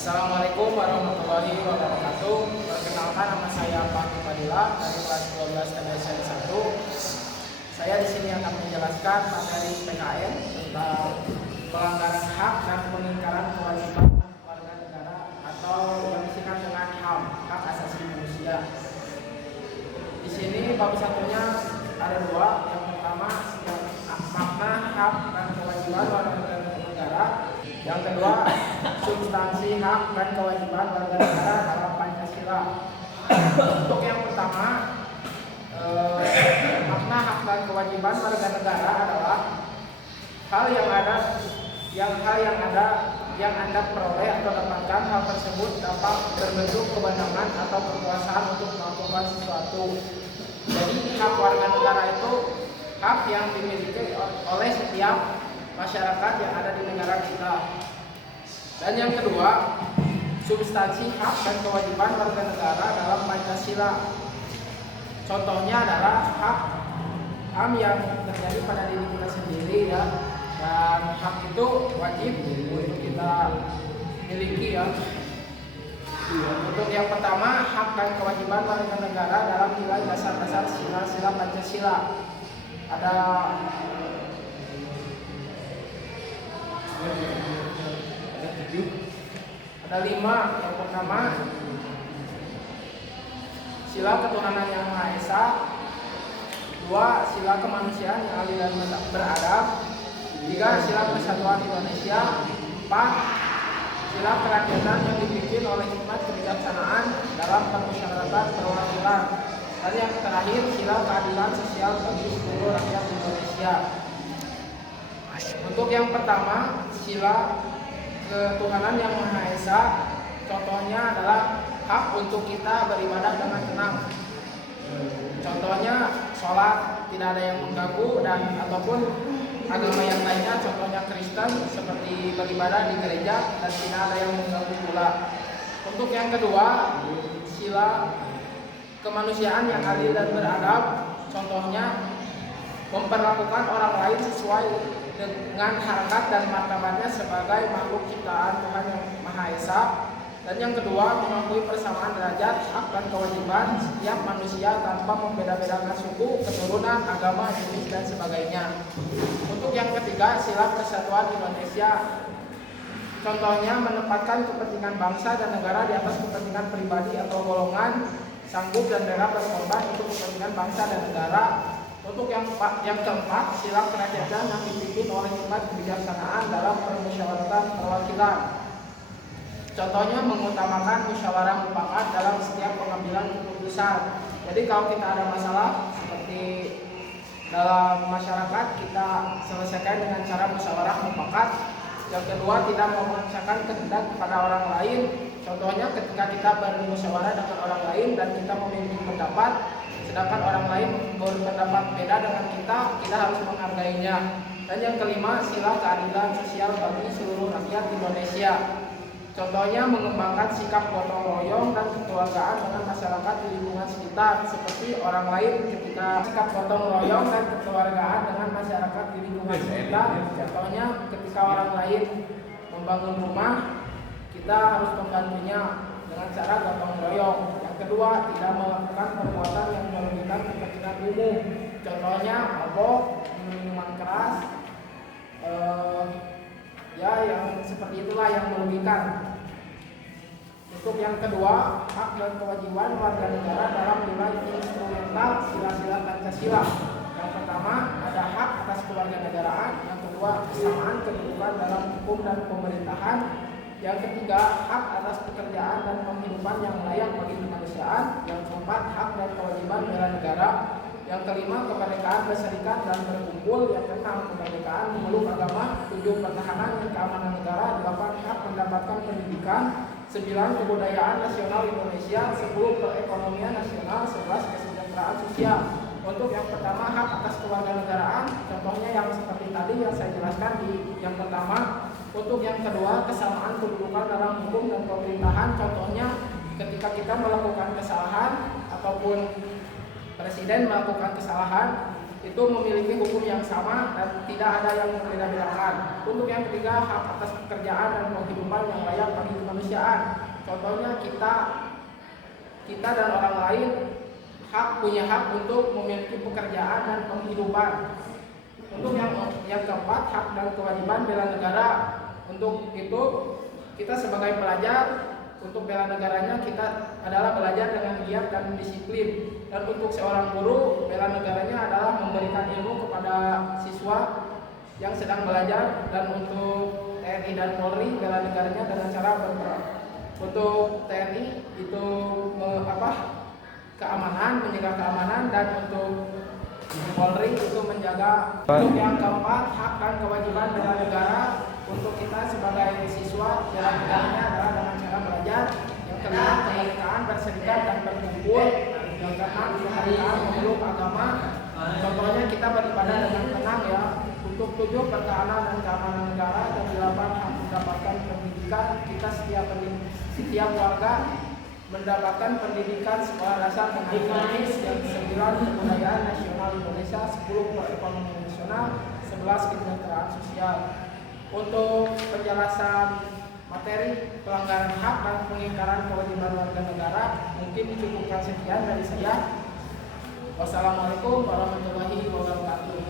Assalamualaikum warahmatullahi wabarakatuh. Perkenalkan, nama saya Fahmi Fadila dari kelas 12 TDSN 1. Saya di sini akan menjelaskan materi PKN tentang pelanggaran hak dan pengingkaran kewajiban warga negara atau yang disingkat dengan HAM, hak asasi manusia. Di sini bab satunya ada dua. Yang pertama makna hak dan kewajiban warga negara. Yang kedua, substansi hak dan kewajiban warga negara dalam Pancasila. Untuk yang pertama, makna hak dan kewajiban warga negara adalah hal yang Anda peroleh atau dapatkan. Hal tersebut dapat berbentuk kewenangan atau kekuasaan untuk melakukan sesuatu. Jadi hak warga negara itu hak yang dimiliki oleh setiap masyarakat yang ada di negara kita. Dan yang kedua, substansi hak dan kewajiban warga negara dalam Pancasila. Contohnya adalah HAM yang terjadi pada diri kita sendiri ya. Dan hak itu wajib untuk kita miliki ya. Untuk yang pertama, hak dan kewajiban warga negara dalam nilai dasar-dasar sila-sila Pancasila. Ada 5. Yang pertama, sila ketuhanan yang Maha Esa. 2. Sila kemanusiaan yang adil dan beradab. 3. Sila persatuan Indonesia. 4. Sila kerakyatan yang dipimpin oleh hikmat kebijaksanaan dalam permusyawaratan perwakilan. Dan yang terakhir, sila keadilan sosial bagi seluruh rakyat Indonesia. Untuk yang pertama, sila ketuhanan yang Maha Esa, contohnya adalah hak untuk kita beribadah dengan tenang. Contohnya sholat, tidak ada yang mengganggu, dan ataupun agama yang lainnya, contohnya Kristen, seperti beribadah di gereja dan tidak ada yang mengganggu pula. Untuk yang kedua, sila kemanusiaan yang adil dan beradab, contohnya memperlakukan orang lain sesuai dengan harkat dan martabatnya sebagai makhluk ciptaan Tuhan yang Maha Esa. Dan yang kedua, mengakui persamaan derajat, hak dan kewajiban setiap manusia tanpa membeda-bedakan suku, keturunan, agama, jenis dan sebagainya. Untuk yang ketiga, sila persatuan Indonesia. Contohnya menempatkan kepentingan bangsa dan negara di atas kepentingan pribadi atau golongan, sanggup dan rela berkorban untuk kepentingan bangsa dan negara. Untuk yang keempat, sila kerakyatan yang dipimpin oleh hikmat kebijaksanaan dalam permusyawaratan perwakilan. Contohnya mengutamakan musyawarah mufakat dalam setiap pengambilan keputusan. Jadi kalau kita ada masalah seperti dalam masyarakat, kita selesaikan dengan cara musyawarah mufakat. Yang kedua, tidak memaksakan kehendak kepada orang lain. Contohnya ketika kita bermusyawarah dengan orang lain dan kita memiliki pendapat, sedangkan orang lain berpendapat beda dengan kita harus menghargainya. Dan yang kelima, sila keadilan sosial bagi seluruh rakyat Indonesia. Contohnya mengembangkan sikap gotong royong dan kekeluargaan dengan masyarakat di lingkungan sekitar. Seperti orang lain ketika sikap gotong royong dan kekeluargaan dengan masyarakat di lingkungan sekitar. Contohnya ketika orang lain membangun rumah, kita harus membantunya dengan cara gotong royong. Yang kedua, tidak melakukan perbuatan yang merugikan kepentingan umum. Contohnya mabok, minuman keras, yang seperti itulah yang merugikan. Untuk yang kedua, hak dan kewajiban warga negara dalam nilai instrumental sila-sila Pancasila. Yang pertama, ada hak atas kewarganegaraan. Yang kedua, kesamaan kedudukan dalam hukum dan pemerintahan. Yang ketiga, hak atas pekerjaan dan penghidupan yang layak bagi kemanusiaan. Yang keempat, hak dan kewajiban bela negara. Yang kelima, kemerdekaan berserikat dan berkumpul. Yang keenam, kemerdekaan memeluk agama. 7, pertahanan dan keamanan negara. 8, hak mendapatkan pendidikan. 9, kebudayaan nasional Indonesia. 10, perekonomian nasional. 11, kesejahteraan sosial. Untuk yang pertama, hak atas kewarganegaraan, contohnya yang seperti tadi yang saya jelaskan di yang pertama. Untuk yang kedua, kesamaan kedudukan dalam hukum dan pemerintahan, contohnya ketika kita melakukan kesalahan ataupun presiden melakukan kesalahan, itu memiliki hukum yang sama dan tidak ada yang membeda-bedakan. Untuk yang ketiga, hak atas pekerjaan dan penghidupan yang layak bagi kemanusiaan. Contohnya kita dan orang lain punya hak untuk memiliki pekerjaan dan penghidupan. Untuk yang keempat, hak dan kewajiban bela negara. Untuk itu kita sebagai pelajar, untuk bela negaranya kita adalah belajar dengan giat dan disiplin. Dan untuk seorang guru, bela negaranya adalah memberikan ilmu kepada siswa yang sedang belajar. Dan untuk TNI dan Polri, bela negaranya dengan cara berperang. Untuk TNI itu keamanan, menjaga keamanan, dan untuk Polri itu menjaga. Untuk yang keempat, hak dan kewajiban bela negara. Untuk kita sebagai siswa, bela negaranya adalah dengan cara belajar. Yang kelima, kemerdekaan berserikat dan berkumpul. Yang keenam, kemerdekaan memeluk agama. Contohnya kita beribadah dengan tenang ya. Untuk 7, pertahanan dan keamanan negara. Dan 8, hak mendapatkan pendidikan. Kita setiap warga mendapatkan pendidikan sekolah dasar dan ekonomis. Yang 9, kebudayaan nasional Indonesia. 10, perekonomian nasional. 11, kesejahteraan sosial. Untuk penjelasan materi pelanggaran hak dan pengingkaran kewajiban warga negara, mungkin dicukupkan sekian dari saya. Wassalamualaikum warahmatullahi wabarakatuh.